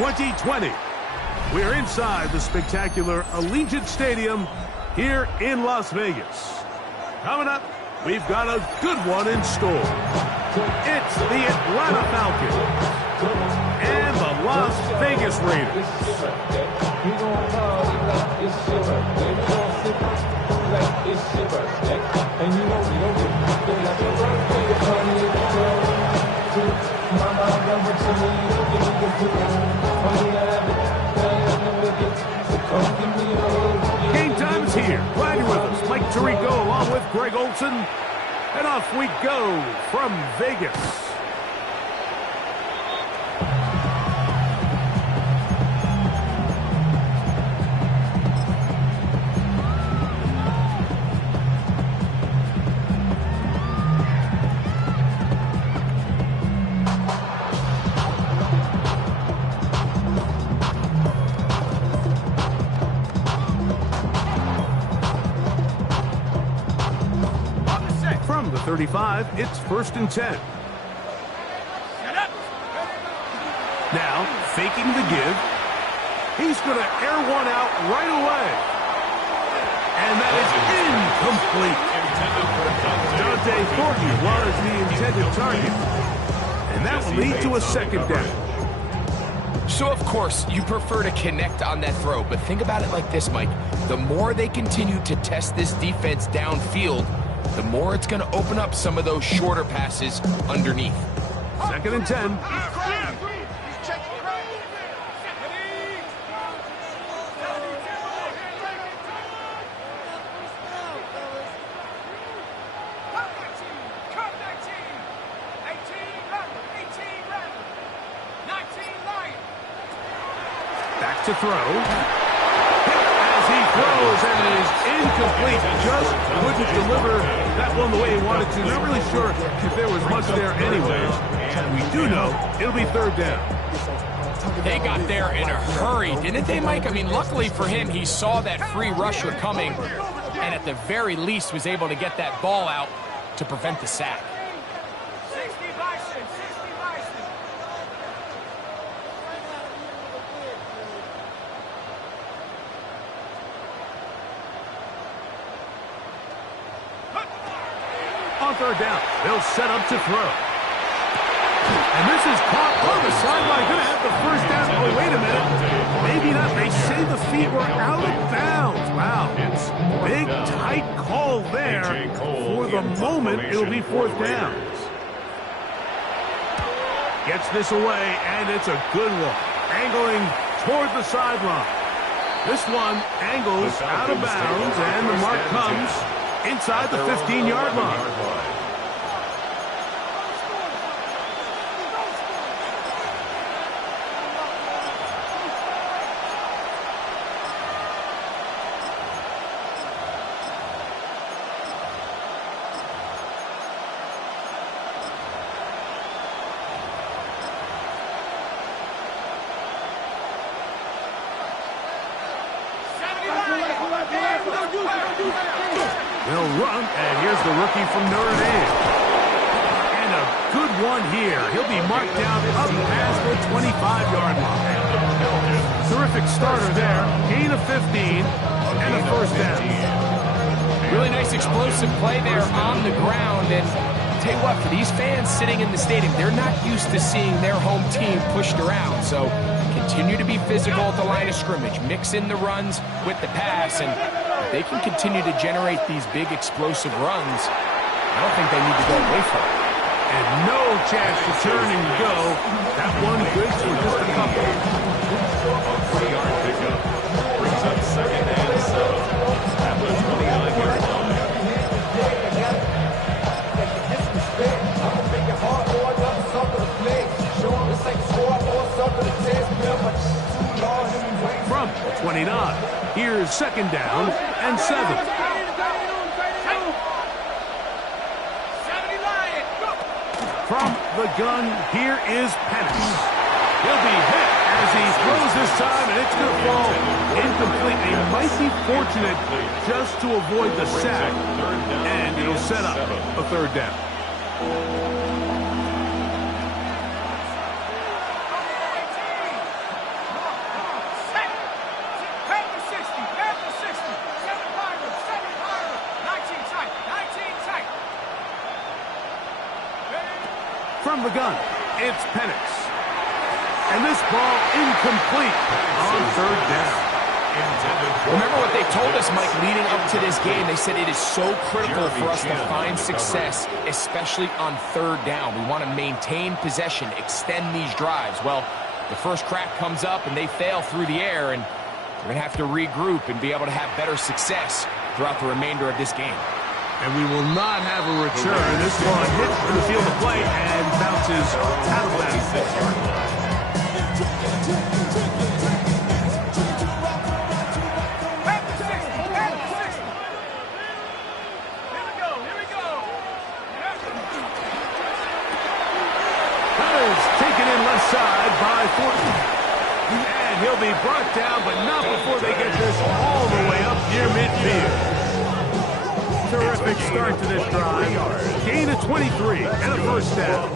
2020. We're inside the spectacular Allegiant Stadium here in Las Vegas. Coming up, we've got a good one in store. It's the Atlanta Falcons and the Las Vegas Raiders. Game time is here. Glad you're with us. Mike Tirico along with Greg Olson. And off we go from Vegas. From the 35, it's 1st and 10. Now, faking the give. He's going to air one out right away. And that is incomplete. Dante Thornton was the intended target. And that will lead to a 2nd down. So, of course, you prefer to connect on that throw, but think about it like this, Mike. The more they continue to test this defense downfield, the more it's going to open up some of those shorter passes underneath. 2nd and 10. Back to throw. He throws, and it is incomplete. Just couldn't deliver that one the way he wanted to. Not really sure if there was much there anyways. We do know it'll be 3rd down. They got there in a hurry, didn't they, Mike? I mean, luckily for him, he saw that free rusher coming, and at the very least was able to get that ball out to prevent the sack. On 3rd down, they'll set up to throw. And this is caught on the sideline. Going to have the 1st down. Oh, wait a minute. Maybe not. They say the feet were out of bounds. Wow. Big, tight call there. For the moment, it'll be 4th down. Gets this away, and it's a good one. Angling toward the sideline. This one angles out of bounds, and the mark comes inside the 15-yard line. They'll run, and here's the rookie from Notre Dame. And a good one here. He'll be marked down up past the 25-yard line. Terrific starter there. Gain of 15 and a 1st down. Really nice explosive play there on the ground. And I'll tell you what, for these fans sitting in the stadium, they're not used to seeing their home team pushed around. So continue to be physical at the line of scrimmage. Mix in the runs with the pass, and they can continue to generate these big explosive runs. I don't think they need to go away from it. And no chance to turn and go. That one good for just a couple. 3-yard pickup. Brings up 2nd and 7. At the 29-yard line. From the 29, here's 2nd down and 7. From the gun, here is Penix. He'll be hit as he throws this time, and it's going to fall incomplete. He might be fortunate just to avoid the sack, and it'll set up a 3rd down. from the gun. It's Penix. And this ball incomplete on third down. Remember what they told us, Mike, leading up to this game. They said it is so critical for us to find success, especially on third down. We want to maintain possession, extend these drives. Well, the first crack comes up and they fail through the air, and we're going to have to regroup and be able to have better success throughout the remainder of this game. And we will not have a return. This one hits to the field of play and bounces out of bounds. Side by 40. And he'll be brought down, but not before they get this all the way up near midfield. Terrific start to this drive. Gain of 23 and a first down.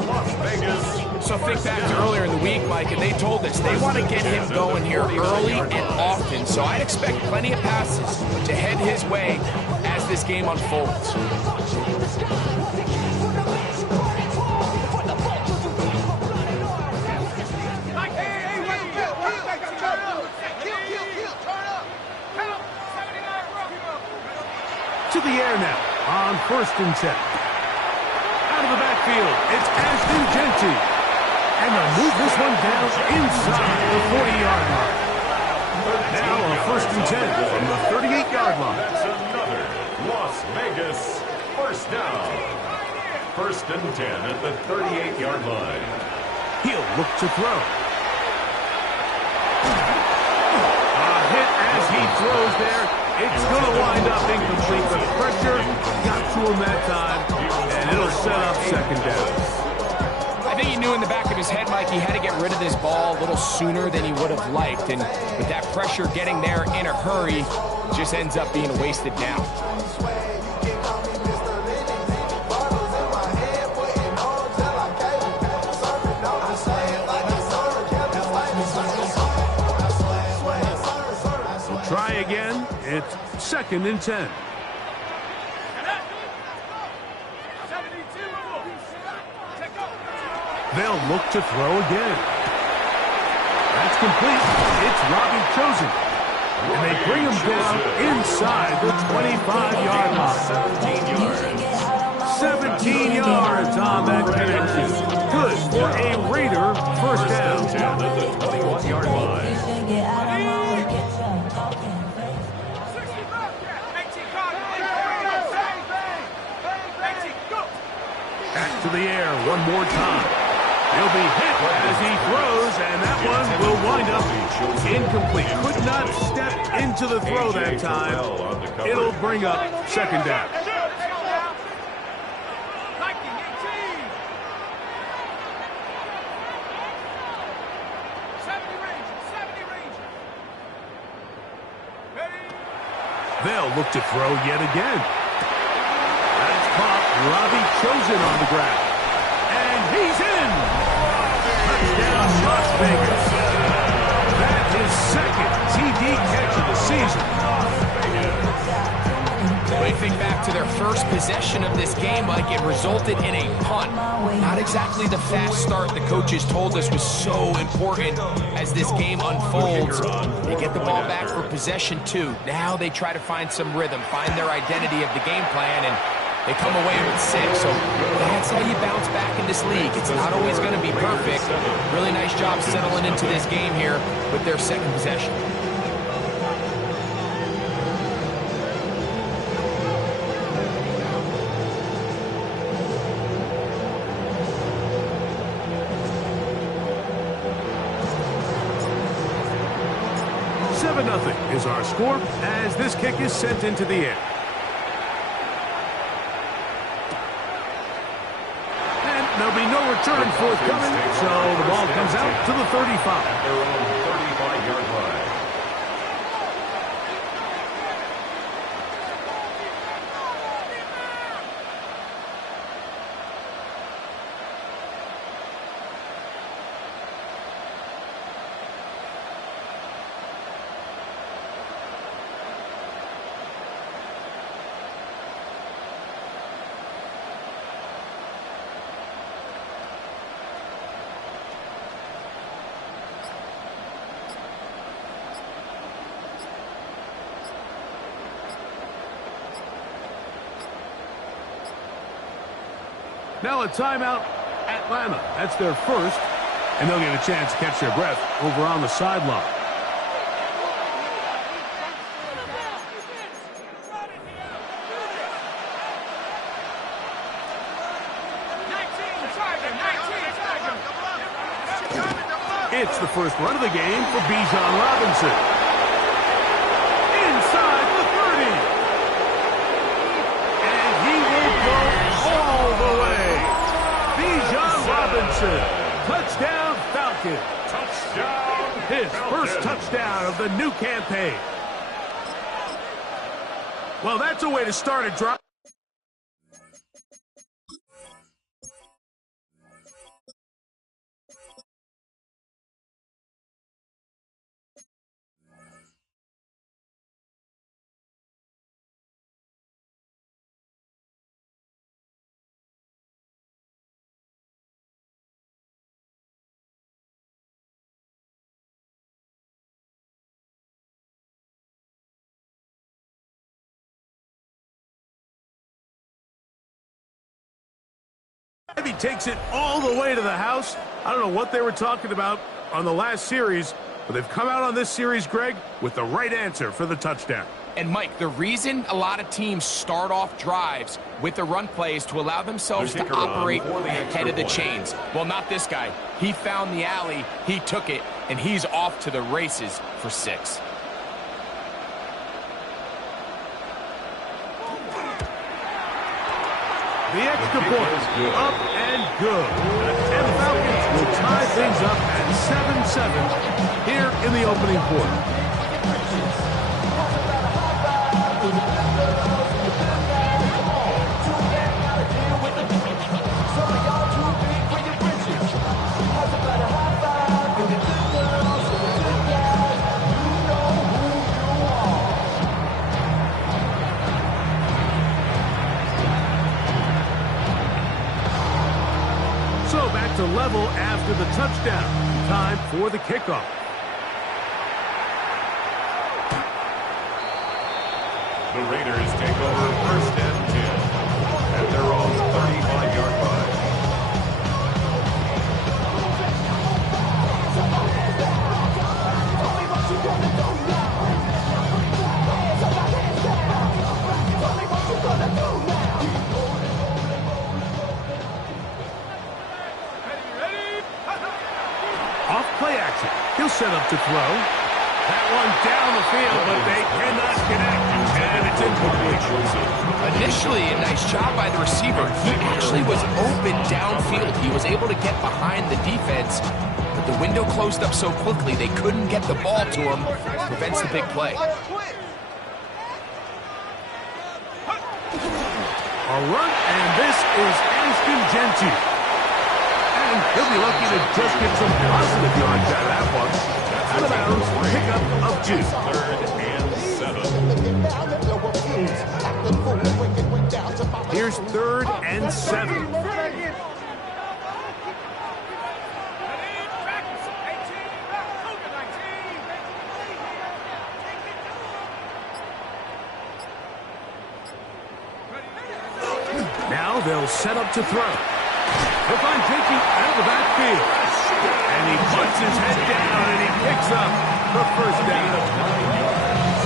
So think back to earlier in the week, Mike, and they told us they want to get him going here early and often. So I'd expect plenty of passes to head his way as this game unfolds. To the air now on 1st and 10. Out of the backfield, it's Ashton Genty. And they'll move this one down inside the 40-yard line. Now on 1st and 10 from the 38-yard line. That's another Las Vegas first down. 1st and 10 at the 38-yard line. He'll look to throw. A hit as he throws there. It's going to wind up incomplete. The pressure got to him that time, and it'll set up second down. I think he knew in the back of his head, Mike, he had to get rid of this ball a little sooner than he would have liked. And with that pressure getting there in a hurry, it just ends up being a wasted down. Try again. It's 2nd and 10. They'll look to throw again. That's complete. It's Robbie Chosen. And they bring him down inside the 25-yard line. 17 yards on that connection. Good for a Raider first down. At the 21-yard line. Back to the air one more time. He'll be hit as he throws, and that one will wind up incomplete. Could not step into the throw that time. It'll bring up second down. They'll look to throw yet again. That's caught. Robbie Chosen on the ground. And he's in. Touchdown, Las Vegas. That's his second TD catch of the season. When you think back to their first possession of this game, Mike, it resulted in a punt. Not exactly the fast start the coaches told us was so important as this game unfolds. They get the ball back for possession 2. Now they try to find some rhythm, find their identity of the game plan, and they come away with 6. So that's how you bounce back in this league. It's not always going to be perfect. Really nice job settling into this game here with their second possession. Nothing is our score as this kick is sent into the air. And there'll be no return forthcoming, so the ball comes out to the 35. At their own 35-yard line. Now a timeout, Atlanta. That's their first, and they'll get a chance to catch their breath over on the sideline. It's the first run of the game for Bijan Robinson. Inside the 30. And he will go all the way. Bijan Robinson. Touchdown, Falcon. Touchdown, His Falcons. first touchdown of the new campaign. Well, that's a way to start a drive. He takes it all the way to the house. I don't know what they were talking about on the last series, but they've come out on this series, Greg, with the right answer for the touchdown. And, Mike, the reason a lot of teams start off drives with the run play is to allow themselves to operate ahead of the chains. Well, not this guy. He found the alley, he took it, and he's off to the races for 6. The extra point, up and good. And the Falcons will tie things up at 7-7 here in the opening quarter. So back to level after the touchdown. Time for the kickoff. The Raiders take over first and 10 at their own 35-yard line. Off play action. He'll set up to throw. That one down the field, but they cannot connect. And it's incomplete. Initially, a nice job by the receiver. He actually was open downfield. He was able to get behind the defense, but the window closed up so quickly they couldn't get the ball to him. Prevents the big play. A run, and this is Ashton Genty. And he'll be lucky to just get some positive yards out of that one. Out of bounds, pickup of 2. Third and 7. Here's 3rd and 7. Now they'll set up to throw. They'll find Jakey out of the backfield. And he puts his head down and he picks up the first down.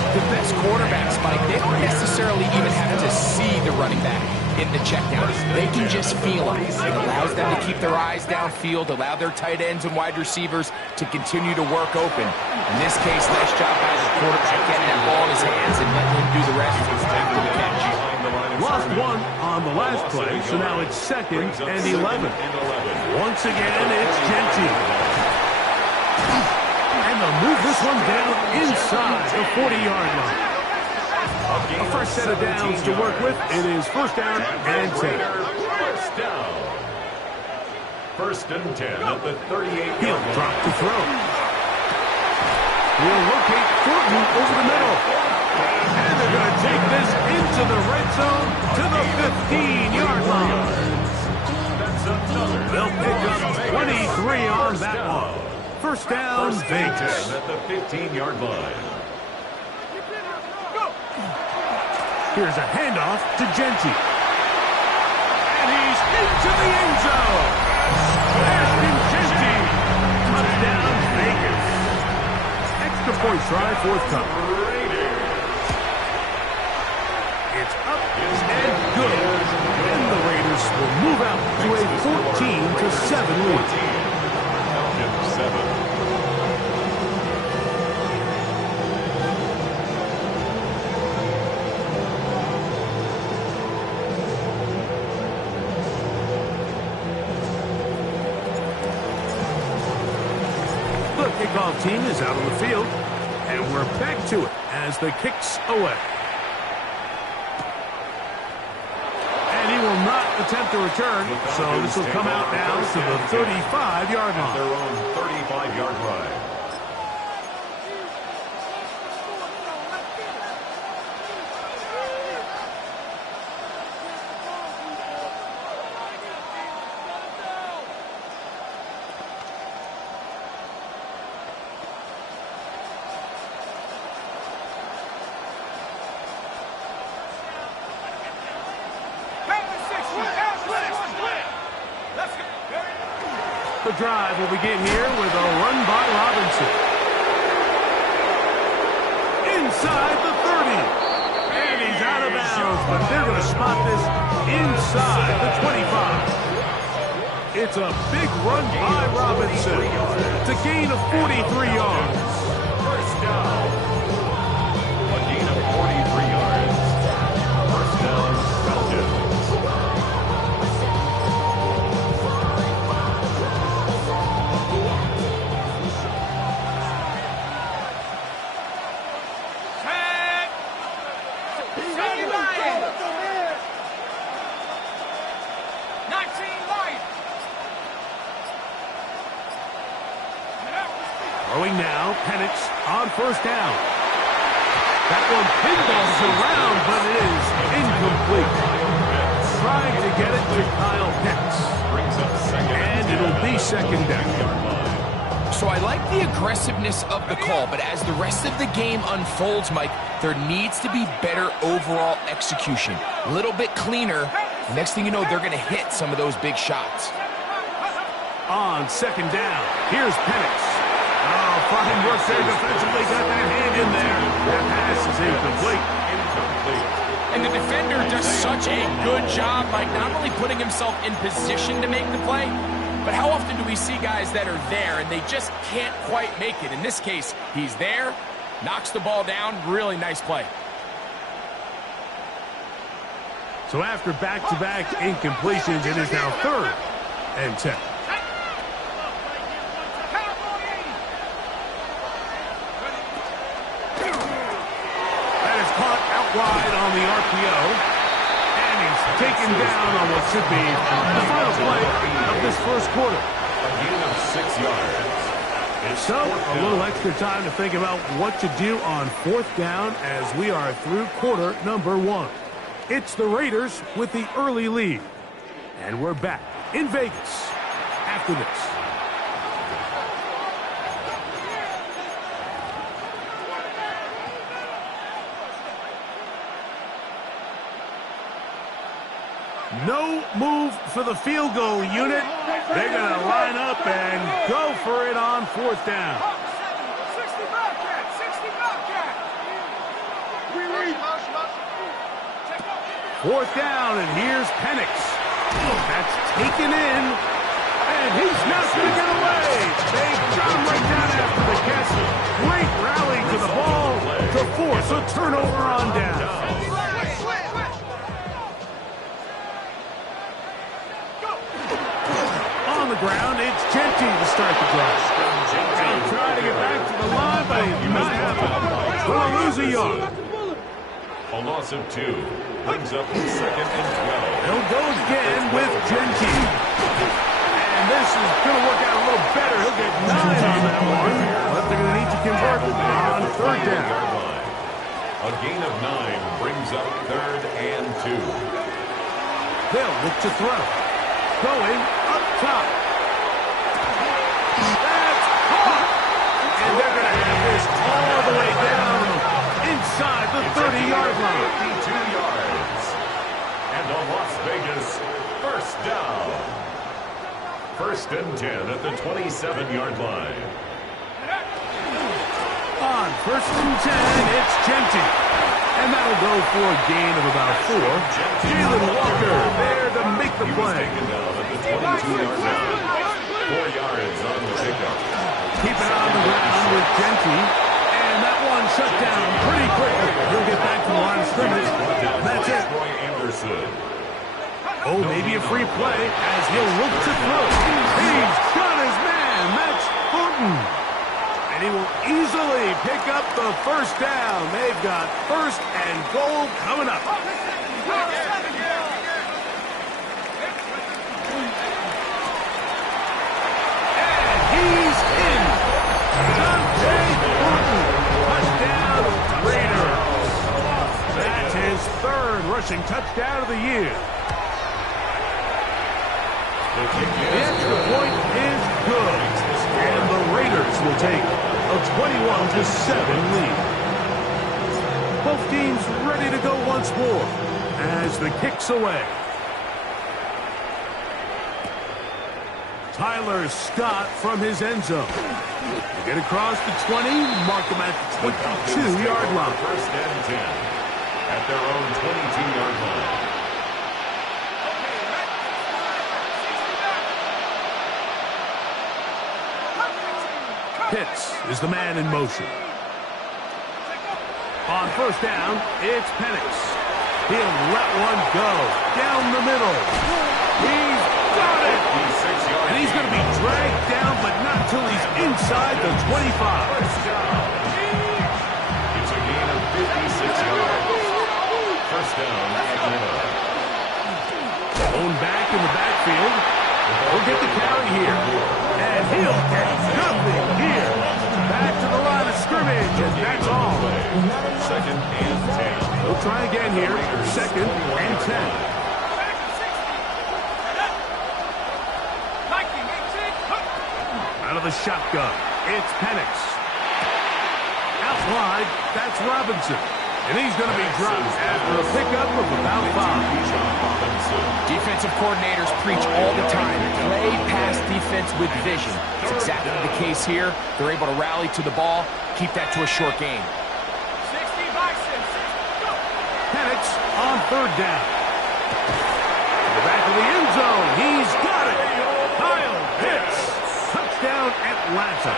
The best quarterbacks, Mike, they don't necessarily even have to see the running back in the check down. They can just feel him. It allows them to keep their eyes downfield, allow their tight ends and wide receivers to continue to work open. In this case, nice job by the quarterback getting that ball in his hands and letting him do the rest after the catch. Lost one on the last play, so now it's 2nd and 11. Once again, it's Genty. And they'll move this one down inside the 40-yard line. A first set of downs to work with. It is 1st down and 10. First down. 1st and 10 at the 38-yard He'll line. drop to throw. He'll locate Thornton over the middle. And they're going to take this into the red zone to the 15-yard line. They'll pick up 23 on that one. 1st down, Vegas. At the 15-yard line. Here's a handoff to Genty. And he's into the end zone. Ashton Genty. Touchdown, Vegas. Extra point try, fourth time. It's up and good. And the Raiders will move out to a 14-7 lead. 7. Kickoff team is out on the field, and we're back to it as the kick's away. And he will not attempt to return, so this will come out now to the 35-yard line. Their own 35-yard line. The drive will begin here with a run by Robinson. Inside the 30. And he's out of bounds, but they're going to spot this inside the 25. It's a big run by Robinson to gain of 43 yards. First down. A gain of 43 yards. First down, Falcons. Throwing now, Penix on first down. That one pinballs around, but it is incomplete. Trying to get it to Kyle Pitts. And it'll be second down. So I like the aggressiveness of the call, but as the rest of the game unfolds, Mike, there needs to be better overall execution. A little bit cleaner. Next thing you know, they're going to hit some of those big shots. On second down, here's Penix. Oh, fine work there defensively. Got that hand in there. That pass is incomplete. And the defender does such a good job, like not only putting himself in position to make the play, but how often do we see guys that are there and they just can't quite make it? In this case, he's there, knocks the ball down. Really nice play. So after back-to-back incompletions, it is now 3rd and 10. Wide on the RPO, and he's taken down on what should be the final play of this first quarter. A gain of 6 yards. So, a little extra time to think about what to do on fourth down as we are through quarter number 1. It's the Raiders with the early lead. And we're back in Vegas after this. No move for the field goal unit. They're going to line up and go for it on fourth down. 60 Bobcat, 60 Bobcat. Fourth down, and here's Penix. That's taken in, and he's not going to get away. They got him right down after the catch. Great rally to the ball to force a turnover on down. Ground, it's Genty to start the drive. He'll try to get back to the line, but he's not happening. We'll lose a yard. A loss of 2 brings up 2nd and 12. He'll go again with Genty. And this is going to work out a little better. He'll get 9 on that one, but they're going to need to convert on third down. A gain of 9 brings up 3rd and 2. They'll look to throw. Going up top. That's caught! And they're going to have this all the way down inside the 30-yard line. 52 yards. And a Las Vegas First down. First and 10 at the 27-yard line. On first and 10, it's Genty. And that'll go for a gain of about 4. Jalen Walker there to make the play. Taken down at the 22-yard line. 4 yards on the pickup. Keep it on the ground with Genty. And that one shut down pretty quickly. He'll get back to the line of scrimmage. That's it. Troy Anderson. Oh, maybe a free play as he'll look to throw. He's got his man. That's Thornton. And he will easily pick up the first down. They've got first and goal coming up. And he's in. Dante Thornton. Touchdown, Raiders. That's his third rushing touchdown of the year. The extra point is good. And the Raiders will take a 21-7 lead. Both teams ready to go once more as the kick's away. Tyler Scott from his end zone. Get across the 20, mark him at the 22-yard line. First and 10 at their own 22-yard line. Pitts is the man in motion. On first down, it's Penix. He'll let one go down the middle. He's got it! And he's going to be dragged down, but not till he's inside the 25. It's a gain of 56 yards. First down, Atlanta. Owned back in the backfield. He'll get the carry here. And he'll get nothing here. Back to the line of scrimmage, and that's all. Second and 10. We'll try again here. Second and 10. Out of the shotgun, it's Penix. Out wide, that's Robinson. And he's going to be dropped after a pickup of about 5. Defensive coordinators preach all the time. Play pass defense with vision. It's exactly the case here. They're able to rally to the ball, keep that to a short game. Penix on third down. To the back of the end zone. He's got it. Kyle Pitts. Touchdown Atlanta.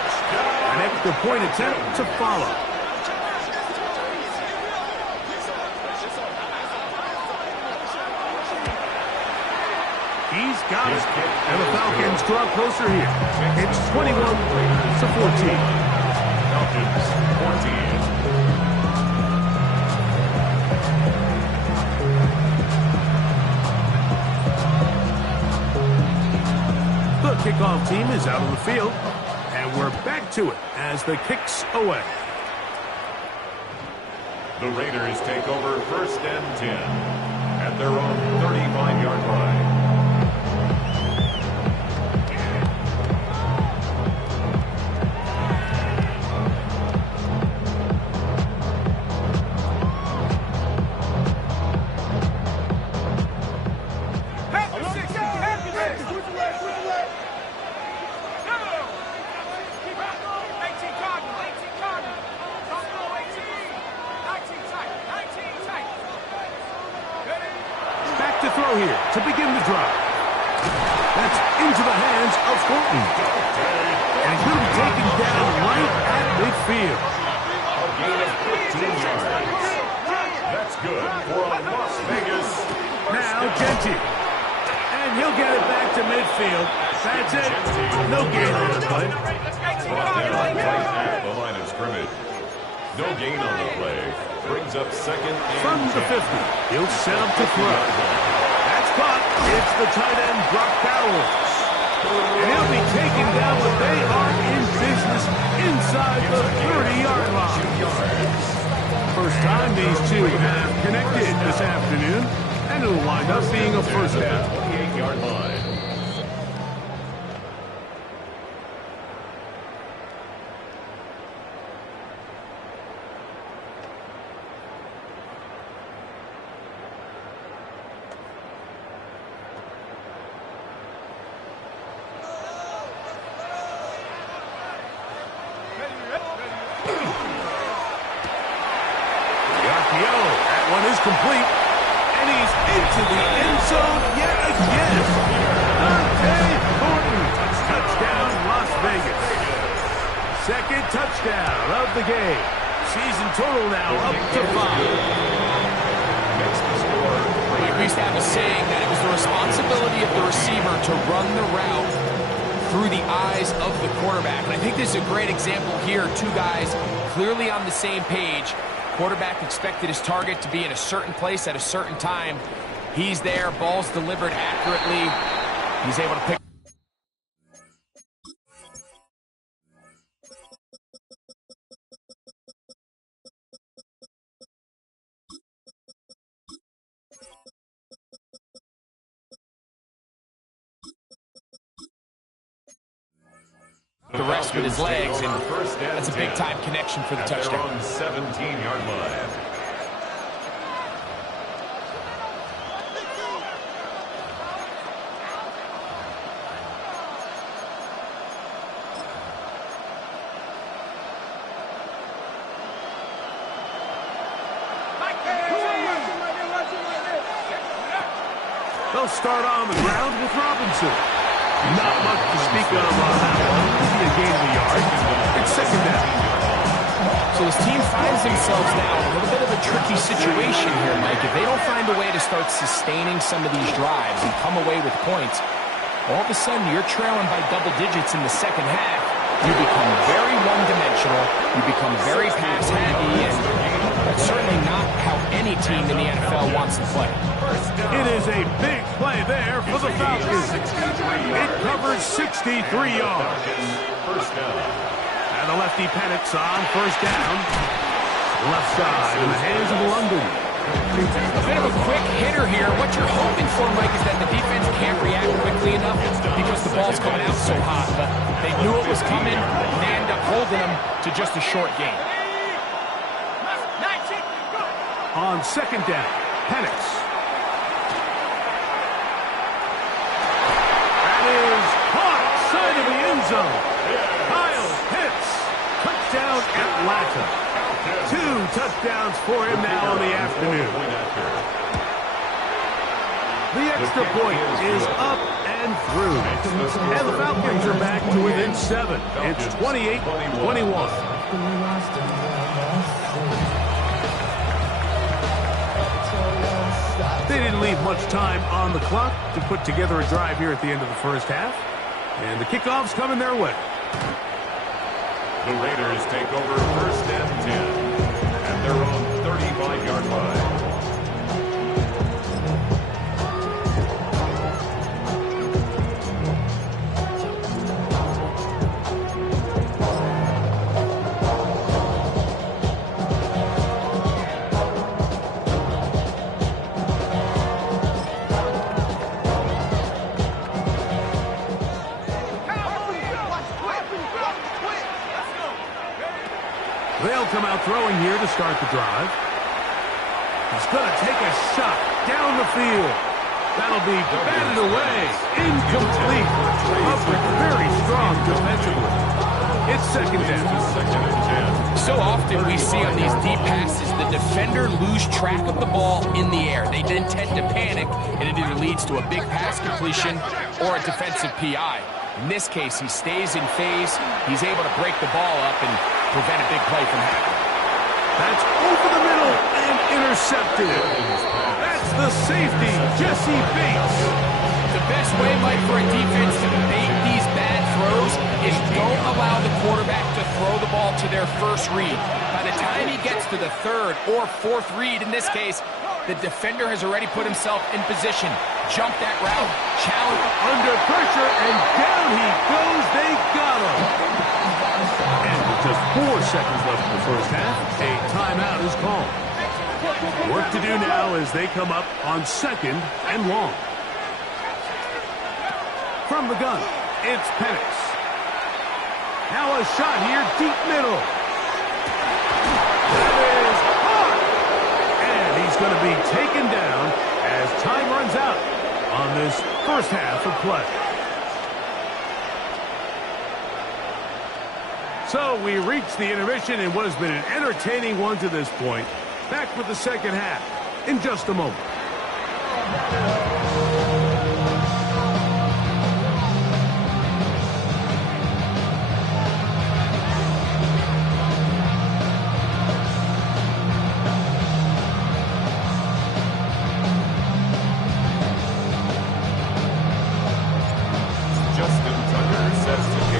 An extra point attempt to follow. He's got it. And the Falcons draw closer here. It's 21-14. Falcons 14. The kickoff team is out on the field, and we're back to it as the kick's away. The Raiders take over first and 10 at their own 35-yard line. To throw here to begin the drive. That's into the hands of Thornton. And he's going to be taken down right at midfield. A gain of 15 yards. That's good for a Las Vegas. Now Genty. And he'll get it back to midfield. That's it. No gain on the play. Brought down right at the line of scrimmage. No gain on the play. Brings up second and From the 50, he'll set up to throw. Caught. It's the tight end, Brock Bowers. And he'll be taken down, but they are in business inside the 30-yard line. First time these two have connected this afternoon, and it'll wind up being a first down. 28-yard line. yo, that one is complete. And he's into the end zone yet again. Touchdown, Las Vegas. Second touchdown of the game. Season total now up to 5. We used to have a saying that it was the responsibility of the receiver to run the route through the eyes of the quarterback. And I think this is a great example here. Two guys clearly on the same page. Quarterback expected his target to be in a certain place at a certain time. He's there. Ball's delivered accurately. He's able to pick. The rest with his legs, and that's a big-time connection for the touchdown. 17-yard line. They'll start on the ground with Robinson. Not much to speak of on that one. It'll be a gain of a yard. It's second down. So his team finds themselves now in a little bit of a tricky situation here, Mike. If they don't find a way to start sustaining some of these drives and come away with points, all of a sudden you're trailing by double digits in the second half. You become very one-dimensional. You become very pass-heavy, and that's certainly not how any team in the NFL wants to play. It is a big play there for the Falcons. It covers 63 yards. First down. And the lefty panics on first down. Left side in the hands of London. A bit of a quick hitter here. What you're hoping for, Mike, is that the defense can't react quickly enough because the ball's coming out so hot. But they knew it was coming, and they end up holding them to just a short gain. On second down, Penix. That is caught side of the end zone. Kyle Pitts. Touchdown Atlanta. 2 touchdowns for him now in the afternoon. The extra point is up and through. And the Falcons are back to within 7. It's 28-21. They didn't leave much time on the clock to put together a drive here at the end of the first half. And the kickoff's coming their way. The Raiders take over first and 10 at their own 35-yard line. They'll come out throwing here to start the drive. He's going to take a shot down the field. That'll be batted away. Incomplete. Hubbard very strong defensively. It's second down. So often we see on these deep passes, the defender lose track of the ball in the air. They then tend to panic, and it either leads to a big pass completion or a defensive PI. In this case, he stays in phase. He's able to break the ball up and prevent a big play from happening. That's over the middle and intercepted. That's the safety, Jesse Bates. The best way, Mike, for a defense to bait these bad throws is don't allow the quarterback to throw the ball to their first read. By the time he gets to the third or fourth read, in this case, the defender has already put himself in position. Jump that route, challenge. Under pressure, and down he goes. They got him. And with just 4 seconds left in the first half, a timeout is called. Work to do now as they come up on second and long. From the gun, it's Penix. Now a shot here, deep middle. That is hot. And he's going to be taken down as time runs out on this first half of play. So we reach the intermission in what has been an entertaining one to this point. Back with the second half in just a moment.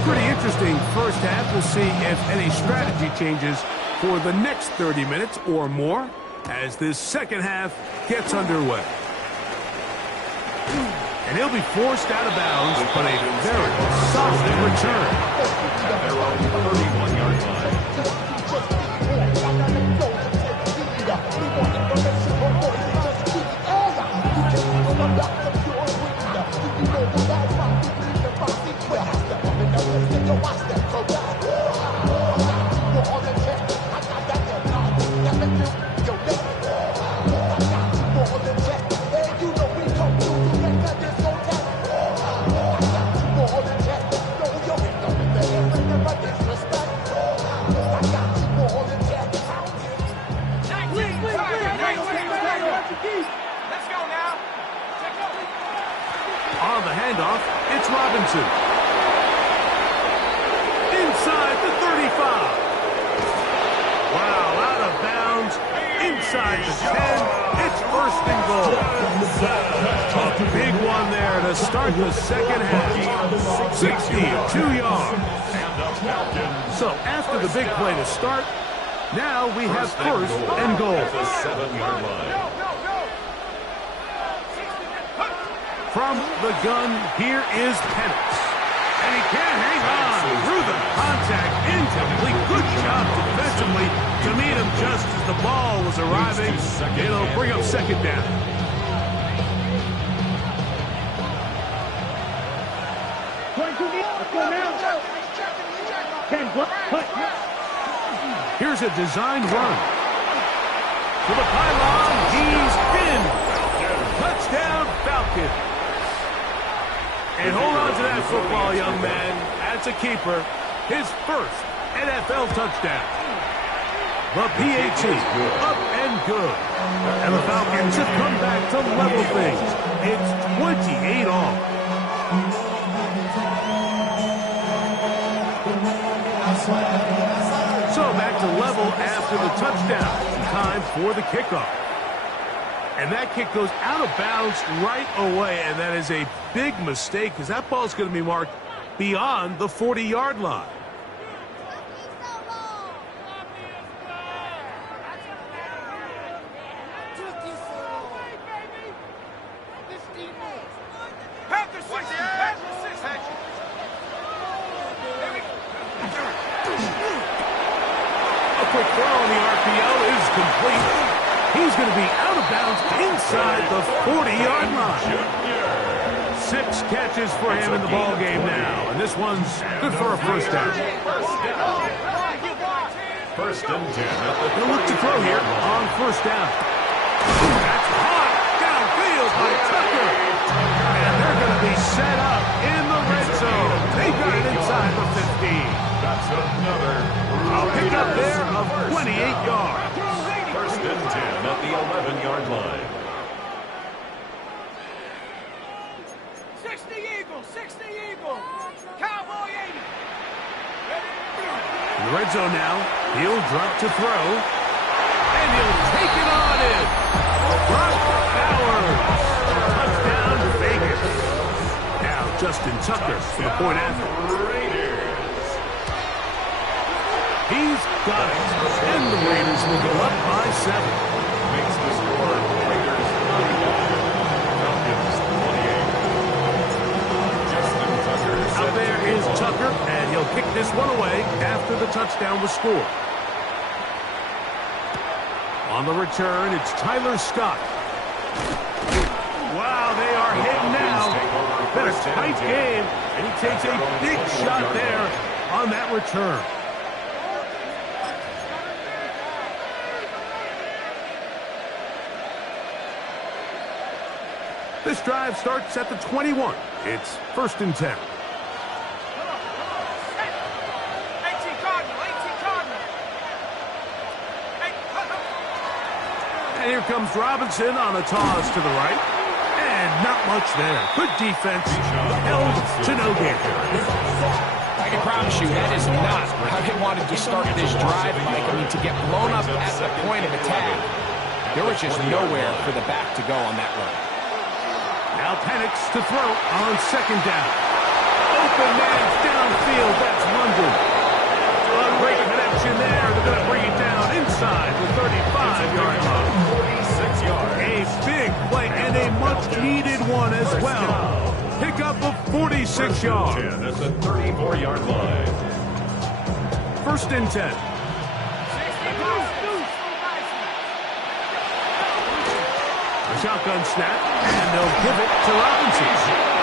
Pretty interesting first half. We'll see if any strategy changes for the next 30 minutes or more as this second half gets underway. And he'll be forced out of bounds, but a very solid return. Their own 31-yard line. On the handoff, it's Robinson. Inside the 35. Wow, out of bounds. Inside the 10. It's first and goal. A big one there to start the second half. 62 yards. So after the big play to start, now we have first and goal. The 7-yard line. From the gun, here is Penix. And he can't hang on through the contact. Incomplete. Good job defensively to meet him just as the ball was arriving. It'll bring up second down. Here's a designed run. To the pylon. He's in. Touchdown, Falcons. And hold on to that football, young man. That's a keeper. His first NFL touchdown. The PAT, up and good. And the Falcons have come back to level things. It's 28 all. So back to level after the touchdown. Time for the kickoff. And that kick goes out of bounds right away, and that is a big mistake because that ball is going to be marked beyond the 40-yard line. A quick throw on the RPO is complete. He's going to be out of bounds inside the 40-yard line. 6 catches for him in the ball game now, and this one's good for a first down. First and 10. They'll look to throw here on first down. That's caught downfield by Tucker, and they're going to be set up in the red zone. They got it inside the 15. That's another Pick up there of 28 yards. First and 10 at the 11-yard line. 60 Eagles, 60 Eagles. Cowboy 80. In the red zone now, he'll drop to throw, and he'll take it on in. Brock Bowers. Touchdown, Vegas. Now Justin Tucker for the point after. He's got it, and the Raiders will go up by 7. Makes the score Raiders 31, Falcons 28. Justin Tucker. Out there is Tucker, and he'll kick this one away after the touchdown was scored. On the return, it's Tyler Scott. Wow, they are hitting now. Been a tight game, and he takes a big shot there on that return. This drive starts at the 21. It's first and 10. 18 Cardinal, 18 Cardinal. And here comes Robinson on a toss to the right. And not much there. Good defense. Held to no gain. I can promise you that is not how they wanted to start this drive, Mike. I mean, to get blown up at the point of attack, there was just nowhere for the back to go on that run. Now Penix to throw on second down. Open man downfield. That's London. A great connection there. They're going to bring it down inside the 35-yard line. 46 yards. A big play and a much-needed one as well. Pick up of 46 yards. At the 34-yard line. First and 10. A shotgun snap, and they'll give it to Robinson.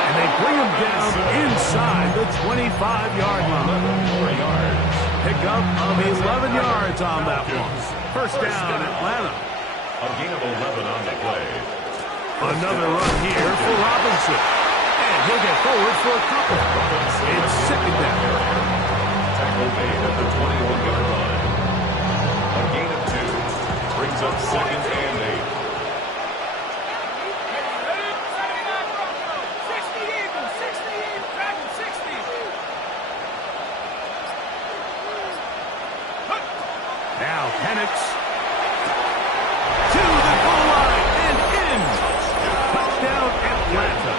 And they bring him down inside the 25-yard line. 4 yards. Pick up of 11 yards on that one. First down, Atlanta. A gain of 11 on the play. Another run here for Robinson. And he'll get forward for a couple. It's second down. Tackle made at the 21-yard line. A gain of 2. Brings up second and 8. Now Penix to the goal line and in. Touchdown Atlanta.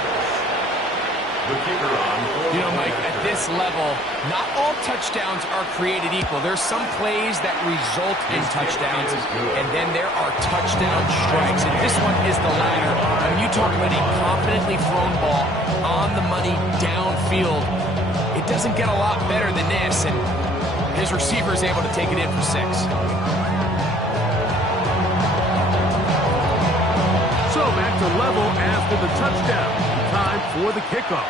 The kicker on. You know, Mike, at this level, not all touchdowns are created equal. There's some plays that result in touchdowns, and then there are touchdown strikes. And this one is the latter. When you talk about a confidently thrown ball on the money downfield, it doesn't get a lot better than this. And his receiver is able to take it in for 6. So back to level after the touchdown. Time for the kickoff.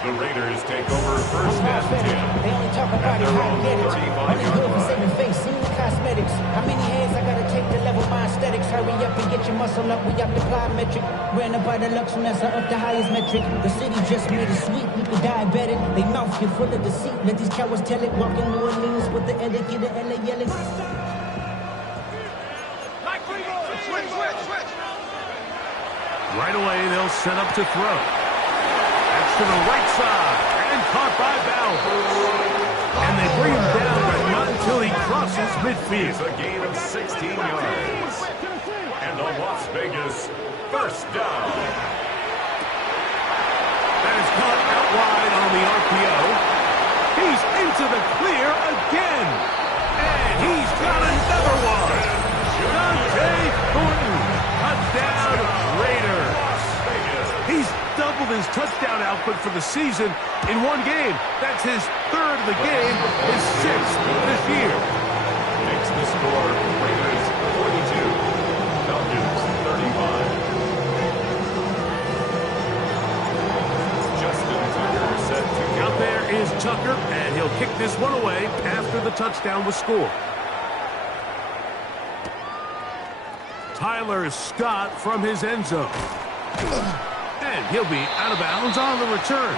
The Raiders take over first and 10. They only talk about it, how to get it. Only good for saving face, seeing the cosmetics. How many hands I gotta take to level my aesthetics? Hurry up and get your muscle up, we up the plyometric. Ran up by the lux when that's up the highest metric. The city just made it sweet, people diabetic. They mouth get full of deceit, let these cowards tell it. Walking New Orleans with the etiquette of LA yelling. Right away, they'll set up to throw. That's to the right side, and caught by Bowers. And they bring him down, but not until he crosses midfield. It's a gain of 16 yards. And the Las Vegas first down. That is caught out wide on the RPO. He's into the clear again. And he's got another one. Dante Thornton. Touchdown, Raiders. He's doubled his touchdown output for the season in one game. That's his 3rd of the game, his 6th this year. Makes the score Raiders 42, Falcons 35. Justin Tucker set to Out there is Tucker, and he'll kick this one away after the touchdown was scored. Tyler Scott from his end zone. And he'll be out of bounds on the return.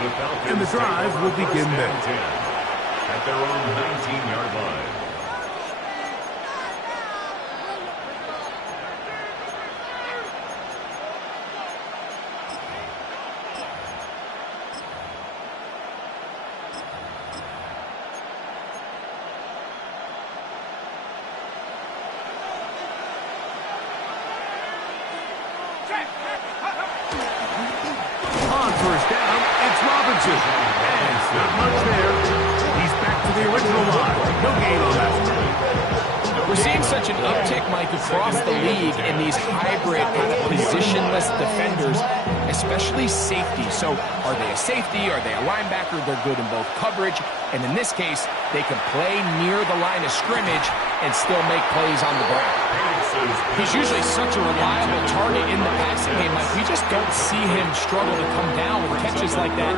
And the drive will begin there. At their own 19-yard line. On first down, it's Robinson. And not much there. He's back to the original line. No gain on that one. We're seeing such an uptick, Mike, across the league in these hybrid kind of positionless defenders, especially safety. So are they a safety? Are they a linebacker? They're good in both coverage. And in this case, they can play near the line of scrimmage and still make plays on the ground. He's usually such a reliable target in the passing game. Like, we just don't see him struggle to come down with catches like that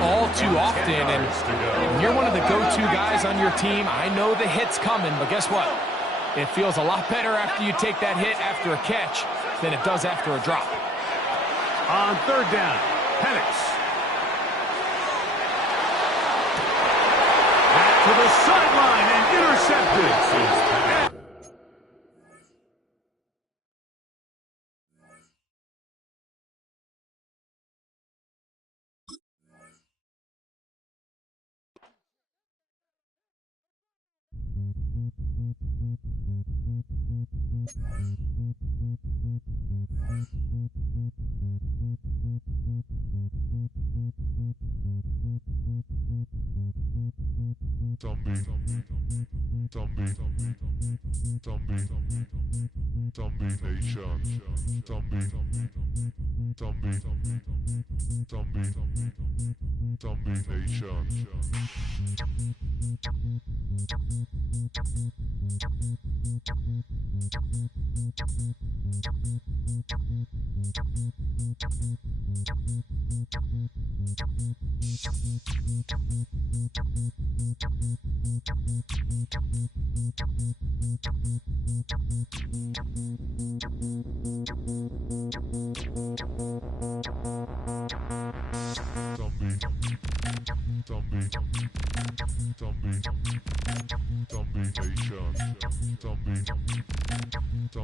all too often. And when you're one of the go-to guys on your team, I know the hit's coming, but guess what? It feels a lot better after you take that hit after a catch than it does after a drop. On third down, Penix. That to the sideline and intercepted.